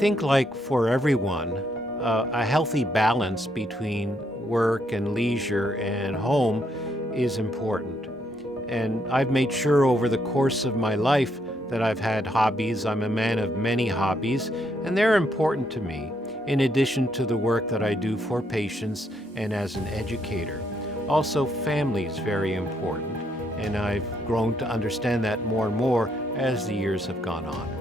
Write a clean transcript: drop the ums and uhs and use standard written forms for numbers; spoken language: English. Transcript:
think, like for everyone, a healthy balance between work and leisure and home is important. And I've made sure over the course of my life that I've had hobbies. I'm a man of many hobbies, and they're important to me, in addition to the work that I do for patients and as an educator. Also, family is very important, and I've grown to understand that more and more as the years have gone on.